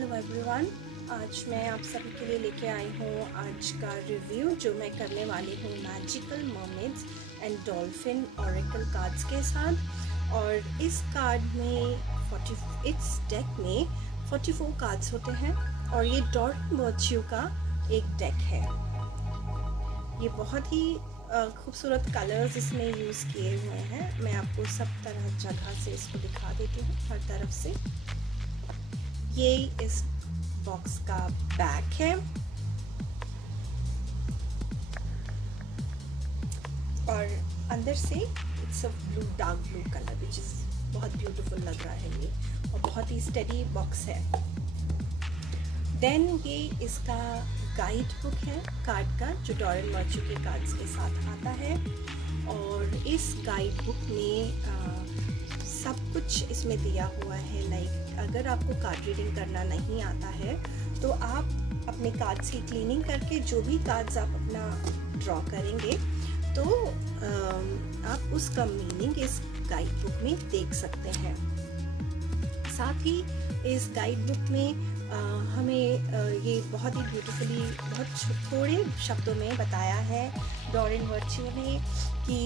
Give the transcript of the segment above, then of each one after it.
Hello everyone. आज मैं आप सभी के लिए लेके आई हूँ आज का रिव्यू जो मैं करने वाली हूँ magical mermaids and dolphin oracle cards के साथ। और इस कार्ड में इस डेक में 44 कार्ड्स होते हैं और ये डॉर्टन वर्च्यू का एक डेक है। ये बहुत ही खूबसूरत कलर्स इसमें यूज़ किए हुए हैं। मैं आपको सब तरह जगह से इसको दिखा देती हूँ, हर तरफ से। ये इस बॉक्स का बैक है और अंदर से it's a blue, dark blue colour which is बहुत ब्यूटीफुल लग रहा है ये, और बहुत ही स्टडी बॉक्स है। देन ये इसका गाइड बुक है कार्ड का, जो डॉर्टन वर्च्यू के कार्ड्स के साथ आता है। और इस गाइड बुक में सब कुछ इसमें दिया हुआ है। लाइक अगर आपको कार्ड रीडिंग करना नहीं आता है तो आप अपने कार्ड्स की क्लीनिंग करके जो भी कार्ड्स आप अपना ड्रॉ करेंगे तो आप उसका मीनिंग इस गाइड बुक में देख सकते हैं। साथ ही इस गाइड बुक में हमें ये बहुत ही ब्यूटीफुली, बहुत थोड़े शब्दों में बताया है डॉर्टन वर्च्यू ने कि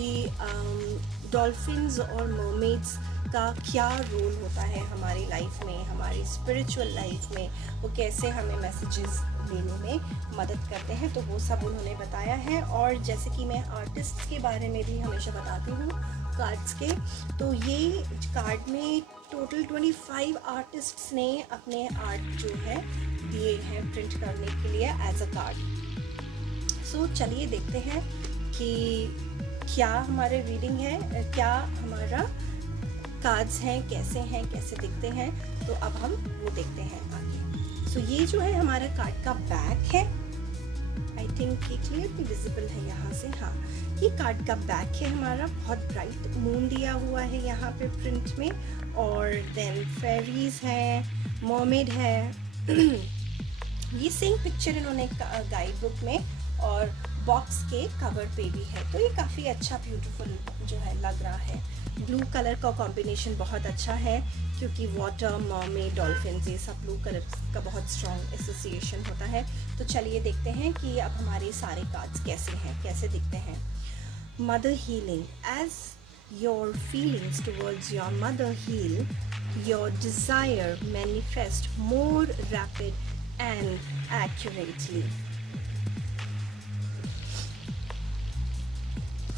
डॉल्फिन्स और मर्मेड्स का क्या रोल होता है हमारी लाइफ में, हमारी स्पिरिचुअल लाइफ में, वो कैसे हमें मैसेजेस देने में मदद करते हैं, तो वो सब उन्होंने बताया है। और जैसे कि मैं आर्टिस्ट्स के बारे में भी हमेशा बताती हूँ कार्ड्स के, तो ये कार्ड में टोटल 25 आर्टिस्ट्स ने अपने आर्ट जो है दिए हैं प्रिंट करने के लिए एज अ कार्ड। सो चलिए देखते हैं कि क्या हमारे रीडिंग है, क्या हमारा कार्ड्स हैं, कैसे दिखते हैं। तो अब हम वो देखते हैं आगे। सो ये जो है हमारा कार्ड का बैक है। आई थिंक ये क्लियरली विजिबल है यहाँ से। हाँ, ये कार्ड का बैक है हमारा। बहुत ब्राइट मून दिया हुआ है यहाँ पे प्रिंट में, और देन फेरीज है, मर्मेड है। ये सेम पिक्चर इन्होंने गाइड बुक में और बॉक्स के कवर पे भी है, तो ये काफ़ी अच्छा ब्यूटीफुल जो है लग रहा है। ब्लू कलर का कॉम्बिनेशन बहुत अच्छा है क्योंकि वाटर, मर्मेड, डॉल्फिन, ये सब ब्लू कलर का बहुत स्ट्रॉन्ग एसोसिएशन होता है। तो चलिए देखते हैं कि अब हमारे सारे कार्ड्स कैसे हैं, कैसे दिखते हैं। Mother healing. As your feelings towards your mother heal, your desire manifest more rapid and accurately.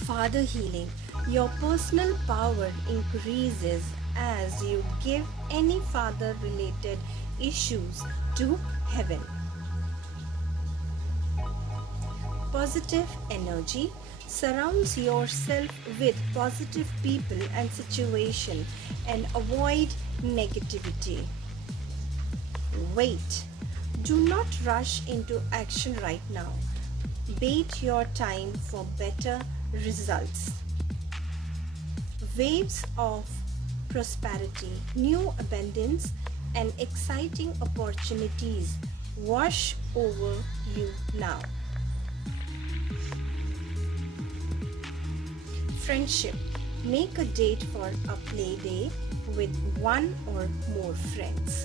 Father healing. Your personal power increases as you give any father related issues to heaven. Positive energy. Surrounds yourself with positive people and situation and avoid negativity. Wait. Do not rush into action right now. Wait your time for better results. Waves of prosperity, new abundance and exciting opportunities wash over you now. Friendship. Make a date for a play day with one or more friends.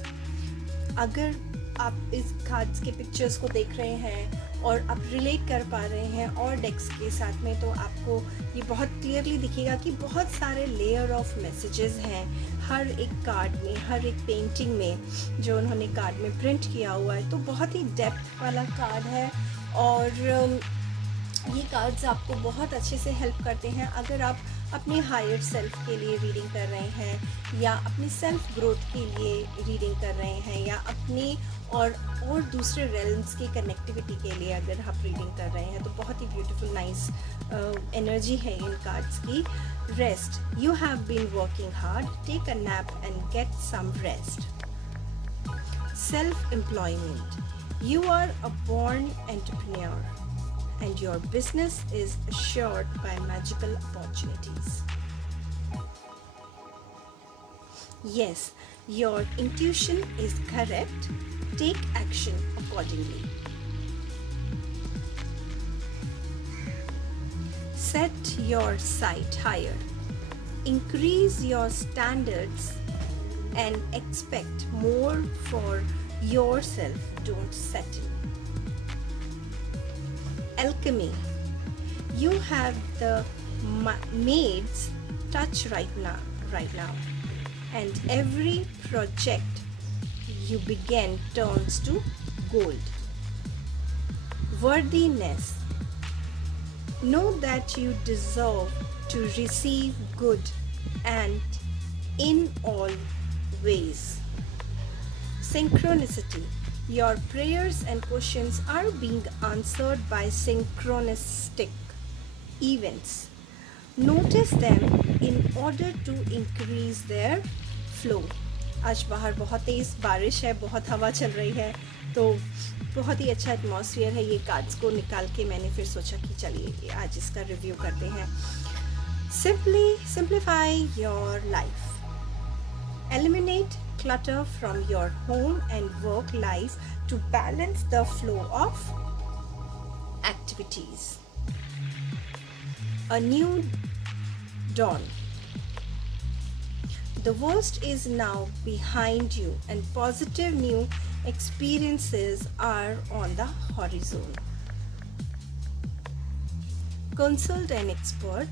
अगर आप इस कार्ड्स के पिक्चर्स को देख रहे हैं और आप रिलेट कर पा रहे हैं और डेक्स के साथ में, तो आपको ये बहुत क्लियरली दिखेगा कि बहुत सारे लेयर ऑफ मैसेजेस हैं हर एक कार्ड में, हर एक पेंटिंग में जो उन्होंने कार्ड में प्रिंट किया हुआ है। तो बहुत ही डेप्थ वाला कार्ड है और ये कार्ड्स आपको बहुत अच्छे से हेल्प करते हैं अगर आप अपने हायर सेल्फ के लिए रीडिंग कर रहे हैं, या अपनी सेल्फ ग्रोथ के लिए रीडिंग कर रहे हैं, या अपनी और दूसरे रेल्म्स की कनेक्टिविटी के लिए अगर आप रीडिंग कर रहे हैं, तो बहुत ही ब्यूटीफुल नाइस एनर्जी है इन कार्ड्स की। Rest. You have been working hard, take a nap and get some rest. Self employment. You are a born entrepreneur and your business is assured by magical opportunities. Yes, your intuition is correct. Take action accordingly. Set your sight higher. Increase your standards and expect more for yourself, don't settle. Alchemy. You have the maid's touch right now, and every project you begin turns to gold. Worthiness. Know that you deserve to receive good and in all ways. Synchronicity. Your prayers and questions are being answered by synchronistic events. Notice them in order to increase their flow. आज बाहर बहुत तेज़ बारिश है, बहुत हवा चल रही है, तो बहुत ही अच्छा एटमॉस्फेयर है। ये कार्ड्स को निकाल के मैंने फिर सोचा कि चलिए आज इसका रिव्यू करते हैं। Simplify your life. Eliminate clutter from your home and work life to balance the flow of activities. A new dawn. The worst is now behind you and positive new experiences are on the horizon. Consult an expert.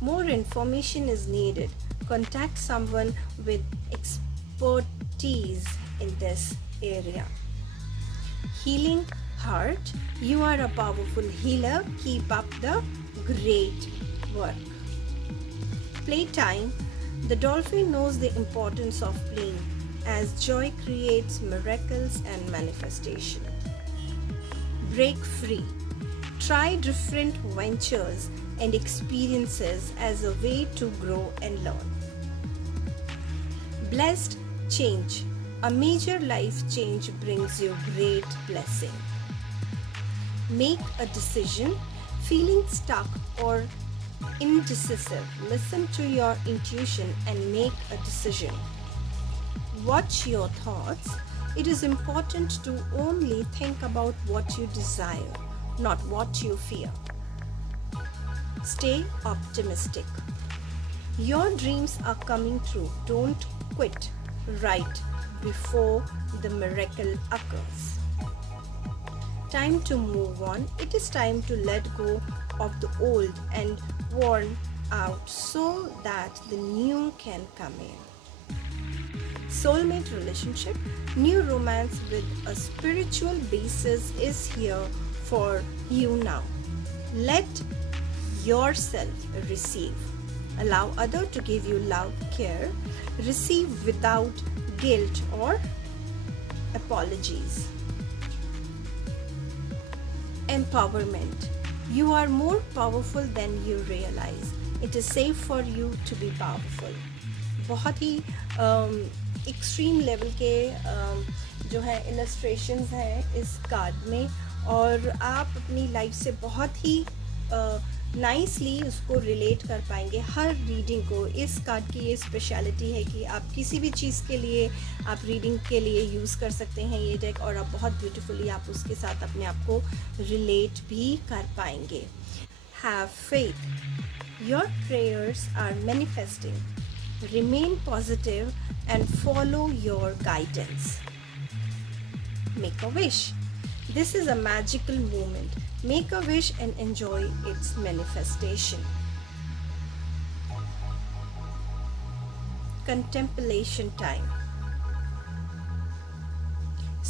More information is needed. Contact someone with expertise in this area. Healing heart. You are a powerful healer. Keep up the great work. Playtime. The dolphin knows the importance of playing as joy creates miracles and manifestation. Break free. Try different ventures and experiences as a way to grow and learn. Blessed change. A major life change brings you great blessing. Make a decision. Feeling stuck or indecisive, listen to your intuition and make a decision. Watch your thoughts. It is important to only think about what you desire, not what you fear. Stay optimistic. Your dreams are coming true. Don't quit right before the miracle occurs. Time to move on. It is time to let go of the old and worn out so that the new can come in. Soulmate relationship. New romance with a spiritual basis is here for you now. Let yourself receive. Allow others to give you love, care. Receive without guilt or apologies. Empowerment. You are more powerful than you realize. It is safe for you to be powerful. बहुत ही extreme level के जो है इलस्ट्रेशंस हैं इस कार्ड में, और आप अपनी लाइफ से बहुत ही नाइसली उसको रिलेट कर पाएंगे हर रीडिंग को। इस कार्ड की ये स्पेशलिटी है कि आप किसी भी चीज़ के लिए आप रीडिंग के लिए यूज़ कर सकते हैं ये डेक, और आप बहुत ब्यूटीफुली आप उसके साथ अपने आप को रिलेट भी कर पाएंगे। Have faith, your prayers are manifesting, remain positive and follow your guidance. Make a wish, this is a magical moment. Make a wish and enjoy its manifestation. Contemplation time.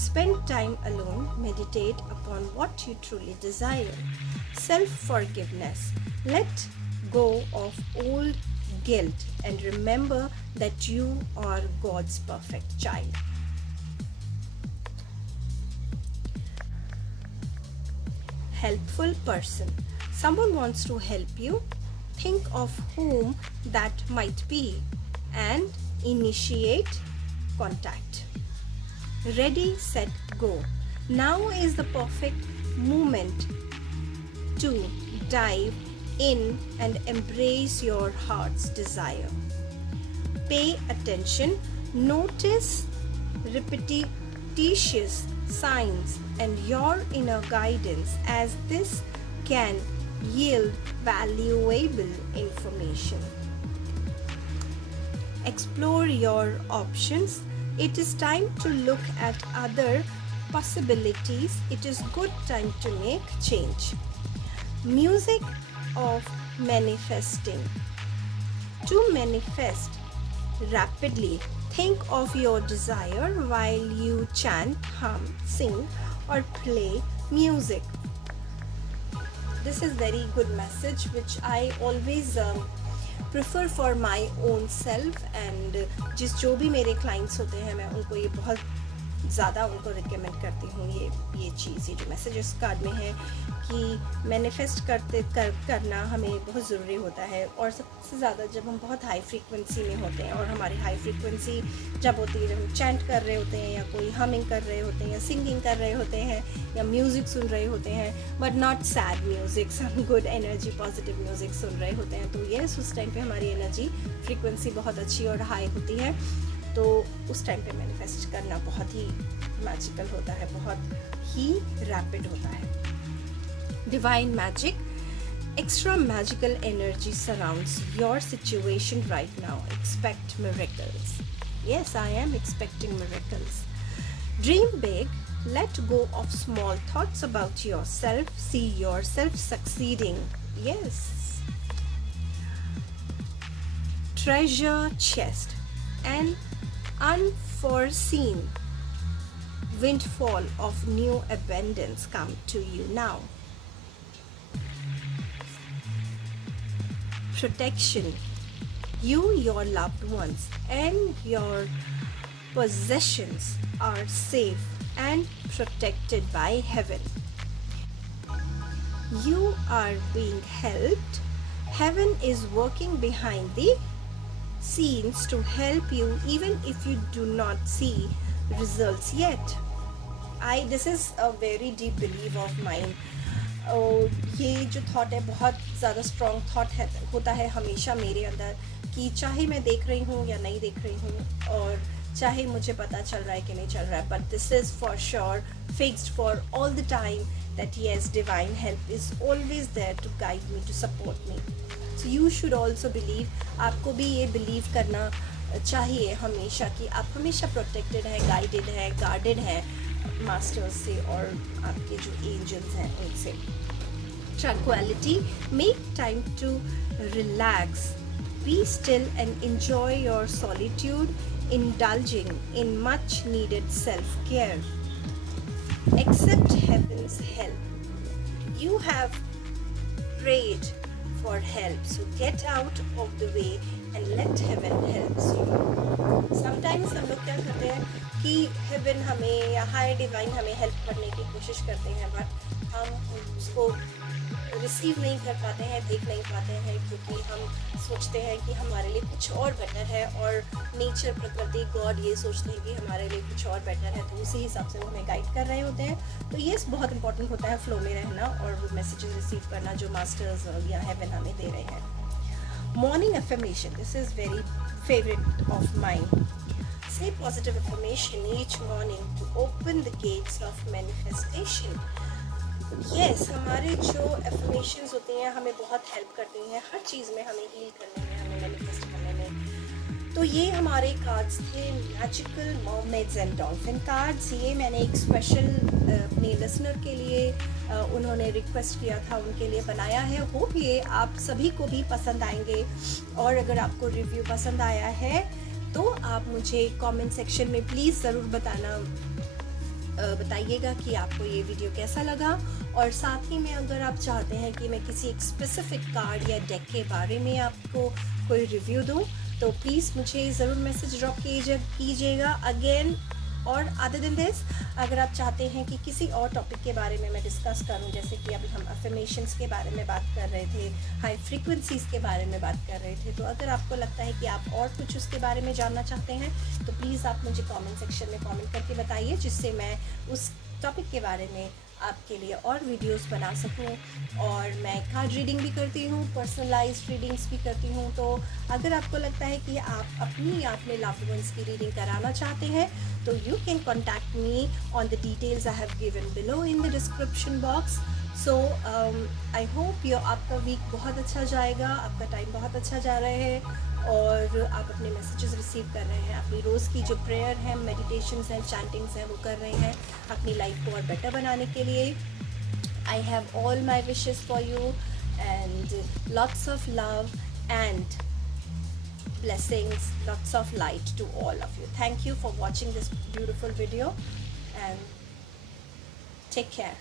Spend time alone, meditate upon what you truly desire. Self-forgiveness. Let go of old guilt and remember that you are God's perfect child. Helpful person. Someone wants to help you. Think of whom that might be and initiate contact. Ready, set, go. Now is the perfect moment to dive in and embrace your heart's desire. Pay attention. Notice repetitious signs and your inner guidance, as this can yield valuable information. Explore your options. It is time to look at other possibilities. It is good time to make change. Music of manifesting. To manifest rapidly, think of your desire while you chant, hum, sing, or play music. This is very good message which I always prefer for my own self, and जो भी मेरे clients होते हैं मैं उनको ये बहुत ज़्यादा उनको रिकमेंड करती हूँ ये चीज़, ये जो मैसेज इस कार्ड में है कि मैनिफेस्ट करना हमें बहुत ज़रूरी होता है। और सबसे ज़्यादा जब हम बहुत हाई फ्रीक्वेंसी में होते हैं, और हमारी हाई फ्रीक्वेंसी जब होती है जब हम चैंट कर रहे होते हैं या कोई हमिंग कर रहे होते हैं या सिंगिंग कर रहे होते हैं या म्यूज़िक सुन रहे होते हैं, but not sad music, some good energy positive music सुन रहे होते हैं, तो यस उस टाइम पे हमारी एनर्जी फ्रीक्वेंसी बहुत अच्छी और हाई होती है, तो उस टाइम पे मैनिफेस्ट करना बहुत ही मैजिकल होता है, बहुत ही रैपिड होता है। Divine magic, extra magical energy surrounds your situation right now. Expect miracles. Yes, I am expecting miracles. Dream big. Let go of small thoughts about yourself. See yourself succeeding. Yes. Treasure chest. An unforeseen windfall of new abundance come to you now. Protection. You, your loved ones, and your possessions are safe and protected by heaven. You are being helped. Heaven is working behind the scenes to help you even if you do not see results yet. This is a very deep belief of mine. ये जो थॉट है बहुत ज़्यादा strong thought है, होता है हमेशा मेरे अंदर कि चाहे मैं देख रही हूँ या नहीं देख रही हूँ, और चाहे मुझे पता चल रहा है कि नहीं चल रहा है, but this is for sure fixed for all the time that yes divine help is always there to guide me, to support me. So you should also believe, आपको भी ये बिलीव करना चाहिए हमेशा कि आप हमेशा प्रोटेक्टेड है, गाइडेड है, गार्डेड है मास्टर्स से और आपके जो एंजल्स हैं उनसे. Tranquility, make time to relax, be still and enjoy your solitude, indulging in much needed self care. Accept heaven's help. You have prayed for help, so get out of the way and let heaven help you. Sometimes हम लोग क्या करते हैं कि heaven हमें या higher divine हमें help करने की कोशिश करते हैं, but हम उसको रिसीव नहीं कर पाते हैं, देख नहीं पाते हैं, क्योंकि हम सोचते हैं कि हमारे लिए कुछ और बेटर है, और नेचर, प्रकृति, गॉड ये सोचते हैं कि हमारे लिए कुछ और बेटर है, तो उसी हिसाब से वो हमें गाइड कर रहे होते हैं. तो ये बहुत इंपॉर्टेंट होता है फ्लो में रहना और वो मैसेजेस रिसीव करना जो मास्टर्स या हेवन हमें दे रहे हैं. Morning affirmation, this is very favourite of mine. Say positive affirmation each morning to open the gates of manifestation. Yes, हमारे जो affirmations होते हैं हमें बहुत हेल्प करती हैं हर चीज़ में, हमें हील करने में, हमें मैनिफेस्ट करने में. तो ये हमारे कार्ड्स थे magical mermaids and dolphin cards. ये मैंने एक स्पेशल अपने लिसनर के लिए उन्होंने रिक्वेस्ट किया था, उनके लिए बनाया है. होप ये आप सभी को भी पसंद आएंगे, और अगर आपको रिव्यू पसंद आया है तो आप मुझे कमेंट सेक्शन में प्लीज़ ज़रूर बताइएगा कि आपको ये वीडियो कैसा लगा. और साथ ही में अगर आप चाहते हैं कि मैं किसी एक स्पेसिफिक कार्ड या डेक के बारे में आपको कोई रिव्यू दूं, तो प्लीज़ मुझे ज़रूर मैसेज ड्रॉप कीजिएगा. अगेन, और अदर देन दिस, अगर आप चाहते हैं कि किसी और टॉपिक के बारे में मैं डिस्कस करूं, जैसे कि अभी हम अफर्मेशंस के बारे में बात कर रहे थे, हाई फ्रीक्वेंसीज़ के बारे में बात कर रहे थे, तो अगर आपको लगता है कि आप और कुछ उसके बारे में जानना चाहते हैं तो प्लीज़ आप मुझे कमेंट सेक्शन में कमेंट करके बताइए, जिससे मैं उस टॉपिक के बारे में आपके लिए और वीडियोस बना सकूं. और मैं कार्ड रीडिंग भी करती हूँ, पर्सनलाइज्ड रीडिंग्स भी करती हूँ. तो अगर आपको लगता है कि आप अपनी या अपने लव्ड वंस की रीडिंग कराना चाहते हैं तो you can contact me on the details I have given below in the description box. So I hope आपका वीक बहुत अच्छा जाएगा, आपका टाइम बहुत अच्छा जा रहा है. और आप अपने मैसेजेस रिसीव कर रहे हैं, अपनी रोज़ की जो प्रेयर है, मेडिटेशंस हैं, चैंटिंग्स हैं, वो कर रहे हैं अपनी लाइफ को और बेटर बनाने के लिए. I have all my wishes for you and lots of love and blessings, lots of light to all of you. Thank you for watching this beautiful video and take care.